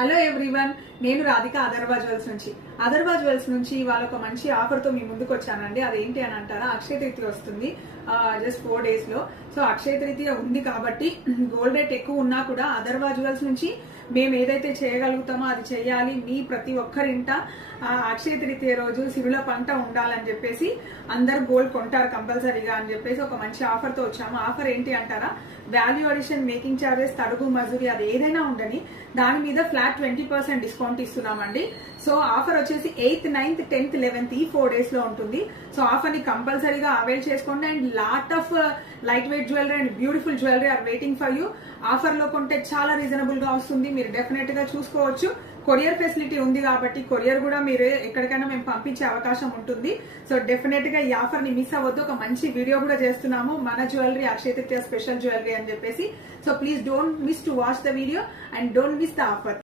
Hello everyone, నేను Radhika Atharva jewels నుంచి ఇవాళ ఒక మంచి ఆఫర్ తో మీ ముందుకు వచ్చానండి. అదేంటి అని అంటారా, అక్షయ తృతీయ వస్తుంది జస్ట్ 4 days లో. సో అక్షయ తృతీయ ఉంది కాబట్టి గోల్డ్ రేట్ ఎక్కువ ఉన్నా కూడా అదర్వా జ్యువెల్స్ నుంచి మేము ఏదైతే చేయగలుగుతామో అది చేయాలి. మీ ప్రతి ఒక్కరింట అక్షయ తృతీయ రోజు సిరుల పంట ఉండాలని చెప్పేసి అందరు గోల్డ్ కొంటారు కంపల్సరీగా అని చెప్పేసి ఒక మంచి ఆఫర్ తో వచ్చాము. ఆఫర్ ఏంటి అంటారా, వాల్యూ అడిషన్, మేకింగ్ చార్జెస్, తడుగు మజూరి అది ఏదైనా ఉండని దాని మీద ఫ్లాట్ 20% డిస్కౌంట్ ఇస్తున్నామండి. సో ఆఫర్ వచ్చేసి 8th, 9th, 10th, 11th ఈ 4 days లో ఉంటుంది. సో ఆఫర్ ని కంపల్సరీగా అవైల్ చేసుకోండి. And lot of light weight jewellery and beautiful jewellery are waiting for you. Offer లో కొంటే చాలా రీజనబుల్ గా వస్తుంది, మీరు డెఫినెట్ గా చూసుకోవచ్చు. కొరియర్ ఫెసిలిటీ ఉంది కాబట్టి కొరియర్ కూడా మీరు ఎక్కడికైనా మేము పంపించే అవకాశం ఉంటుంది. సో డెఫినెట్ గా ఈ ఆఫర్ ని మిస్ అవ్వద్దు. ఒక మంచి వీడియో కూడా చేస్తున్నాము, మన jewellery Akshaya Tritiya special jewellery అని చెప్పేసి. So please don't miss to watch the video and don't miss the offer.